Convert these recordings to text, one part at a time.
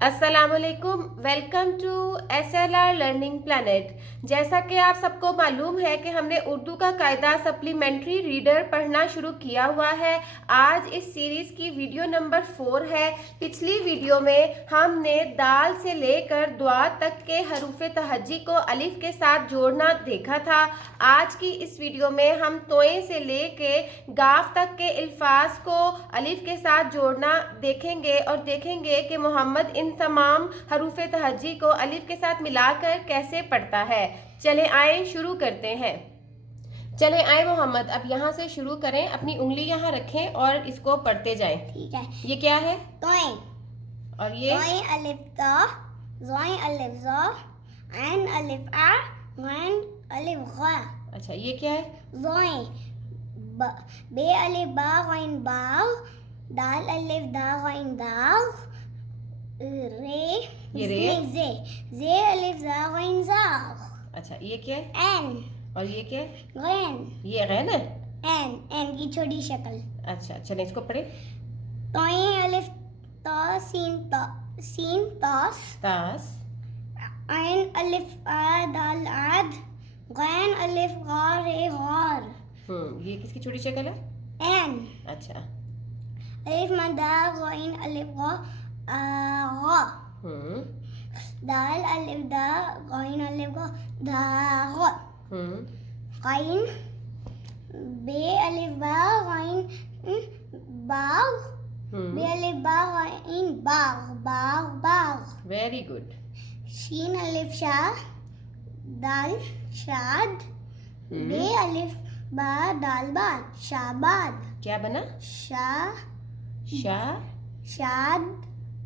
अस्सलामुअलैकुम, welcome to SLR learning planet. जैसा कि आप सबको मालूम है कि हमने उर्दू का कायदा सप्लीमेंट्री रीडर पढ़ना शुरू किया हुआ है। आज इस सीरीज़ की वीडियो नंबर 4 है। पिछली वीडियो में हमने दाल से लेकर दुआ तक के हरूफ तहज्जी को अलिफ के साथ जोड़ना देखा था। आज की इस वीडियो में हम तोए से लेके गाफ तक के अल्फाज को अलिफ के साथ जोड़ना देखेंगे और देखेंगे कि मोहम्मद इन तमाम हरूफ तहज्जी को अलिफ के साथ मिलाकर कैसे पढ़ता है। चले आए शुरू करते हैं। चले आए मोहम्मद, अब यहाँ से शुरू करें। अपनी उंगली यहाँ रखें और इसको पढ़ते जाएं। ठीक है। ये क्या है? तोय। और ये अलिफ ता, ज़ोय अलिफ ज़ा, ऐन अलिफ आ, गैन अलिफ गा। अच्छा, ये क्या है? ज़ोय बे अलिफ बा गैन बाग, दाल अलिफ दा गैन दाग, रे ये रे। जे अलिफ ज़ा गैन ज़ाग। अच्छा, ये क्या है? एन। और ये क्या है? गैन। ये गैन है। एन की छोटी शक्ल। अच्छा, चलें इसको पढ़े। तोय अलिफ ता सीन तास, तास, ऐन अलिफ आ दाल आद, गैन अलिफ गा रे गार। ये किसकी छोटी शक्ल है? एन। अच्छा। अलिफ मदा गैन अलिफ गा गा। दाल अलिफ दा गैन अलिफ गा धा गा। गैन बे अलिफ बा गैन बाग, बे अलिफ बा गैन बाग बाग बाग। Very good. शीन अलिफ शा दाल शाद, बे अलिफ बा दाल बाद शाबाद। क्या बना? शाद शाद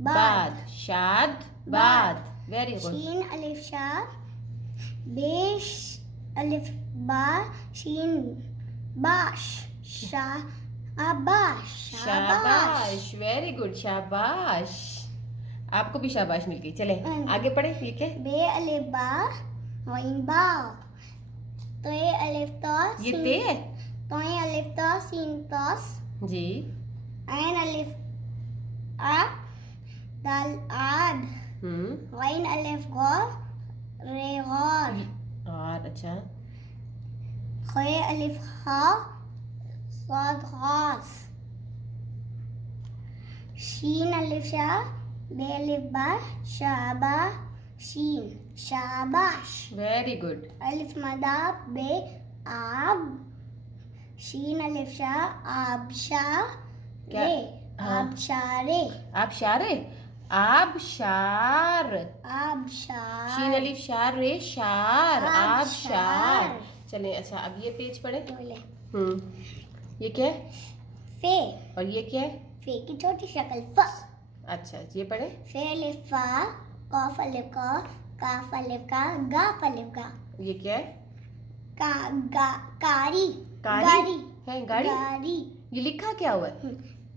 बाद। शाद बाद। Very good. शीन अलिफ शा, बेश अलिफ बा शीन बाश शाबाश। शाबाश। वेरी गुड, शाबाश। आपको भी शाबाश मिल गई। चले आगे पढ़े। ये क्या है? बे अलिफ बा गैन बाग, तोय अलिफ ता ये ते है तोय अलिफ ता सीन तास, जी। ऐन अलिफ आ दाल आद, गैन अलिफ गा रे गार। और अच्छा, खे अलिफ हा साद घास। शीन अलिफ शा, बे अलिफ बा शाबा शीन शाबाश। Very good. अलिफ मदा बे आब, शीन अलिफ शा आब शा क्या? रे हाँ। आब शारे। आप शारे। आप शार। आब शार। शीन अलिफ शार रे शार। आब आप शार। शार। चले अच्छा, अब ये पेज पढ़े। बोले ये क्या है? फे। और ये क्या है? फे की छोटी शक्ल फ। अच्छा, ये पढ़े। फे अलिफ फा, कॉफ अलिफ का, काफ अलिफ का, गाफ अलिफ का। ये क्या है? कारी। कारी है। गाड़ी। गाड़ी। ये लिखा क्या हुआ है?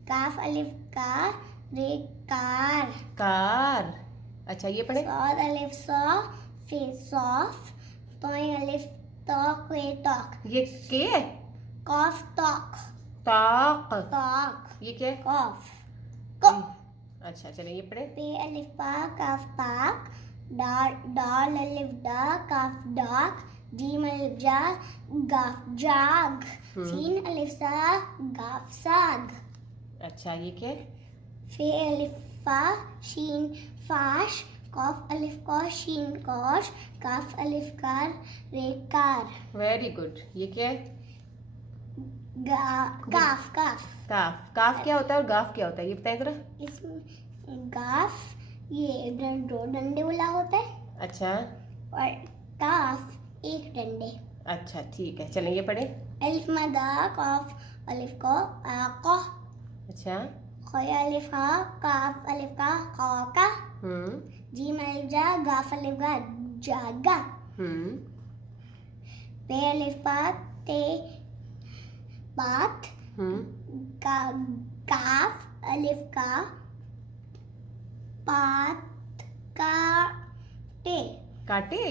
काफ अलिफ का रे कार। कार। अच्छा, ये पढ़े। सौद अलिफ सौ, फे सौफ, तोय अलिफ तौक रे तौक। ये के है? कॉफ तौक ताक। तौक। ये क्या है? कॉफ को। अच्छा, चले ये पढ़े। पे अलिफ पा काफ पाक, दाल अलिफ दा काफ डाक, जीम अलिफ जा गाफ जाग, सीन अलिफ सा गाफ साग। अच्छा, ये क्या है? फे अलिफ फा शीन फाश, कॉफ अलिफ का शीन कौश, काफ अलिफ कार रे कार। Very good. ये क्या है? काफ काफ। काफ। काफ क्या होता है और गाफ क्या होता है, ये बताएं जरा। इसमें गाफ ये दो डंडे वाला होता है अच्छा। और काफ एक डंडे। अच्छा, ठीक है। चलें ये पढ़े। अलिफ मदा काफ अलिफ को आका, अच्छा। खे अलिफ हा काफ अलिफ का काका, जीम अलिफ जा गाफ अलिफ का जागा। पे अलिफ पा ते बात, काफ अलिफ का पात का टे। काटे।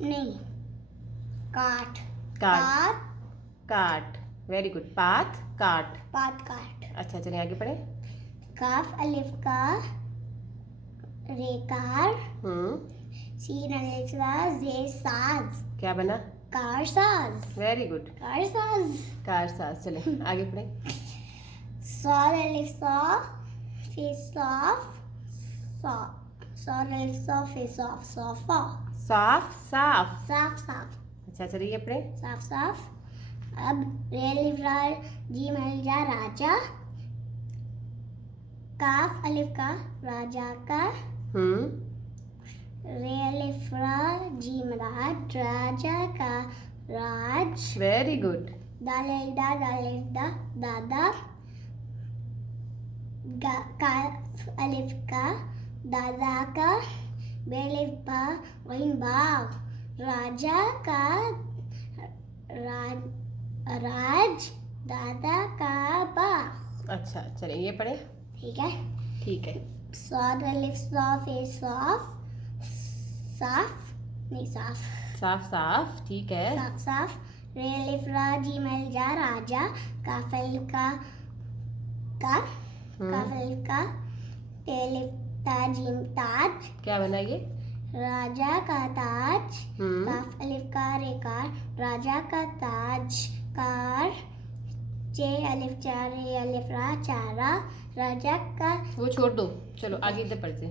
नहीं काट। काट। काट। Very good. पात काट। पात काट। अच्छा, चलिए आगे पढ़े। काफ अलिफ का रेकार, हम्म, सीन अलिफ जे साज, क्या बना? कार साज, वेरी गुड, कार साज। कार साज। चले आगे पढ़े। सॉल अलिफ सॉ, फेस ऑफ, सॉ, सॉल अलिफ सॉ, फेस ऑफ, सोफा, साफ साफ। साफ साफ, अच्छा चलिए ये पढ़े। साफ साफ। अब रे अलिफ रा जी मल जा राजा, काफ अलिफ का राजा का, हम्म, रे अलिफ रा जीम राज, राजा का राज, वेरी गुड, दाल अलिफ दा दादा, काफ अलिफ का दादा का, बे अलिफ बा गइन बाग, राजा का राज, दादा का बाग। अच्छा चलिए ये पढ़े। ठीक है। ठीक है। सॉद अलिफ सॉ फेस ऑफ, साफ नहीं साफ, साफ साफ, ठीक है। साफ साफ। रे अलिफ रा जी मल जा राजा, काफ अलिफ का काफ अलिफ का, ते अलिफ ता जीम ताज, क्या बना ये? राजा का ताज, हम्म, काफ अलिफ का रेकार, राजा का ताज कार, चे अलिफ चार रे अलिफ रा चारा, राजा का वो छोड़ दो, चलो आगे इधर पढ़ते।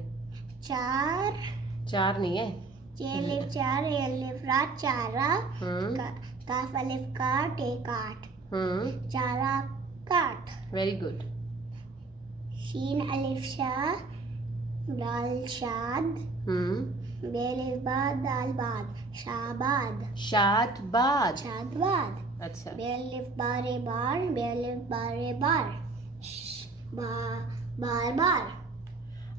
चार, चार नहीं है। चे अलिफ चार रे अलिफ रा चारा, हम्म, काफ अलिफ का टे काट, हम्म, चारा काट। Very good. शीन अलिफ शाह, दाल शाद, हम्म, बे अलिफ बा दाल बाद, शाबाद, शादबाद। शादबाद। अच्छा, बे अलिफ बारे बार, बे अलिफ बारे बार, बार बार।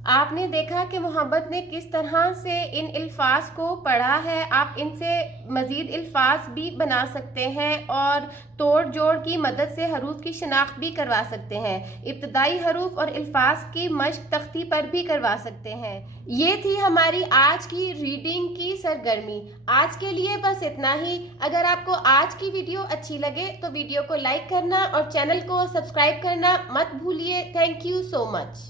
आपने देखा कि मोहब्बत ने किस तरह से इन अल्फाज को पढ़ा है। आप इनसे मज़ीद अल्फाज भी बना सकते हैं और तोड़ जोड़ की मदद से हरूफ की शनाख्त भी करवा सकते हैं। इब्तदाई हरूफ और अल्फाज की मश्क तख्ती पर भी करवा सकते हैं। ये थी हमारी आज की रीडिंग की सरगर्मी। आज के लिए बस इतना ही। अगर आपको आज की वीडियो अच्छी लगे तो वीडियो को लाइक करना और चैनल को सब्सक्राइब करना मत भूलिए। Thank you so much.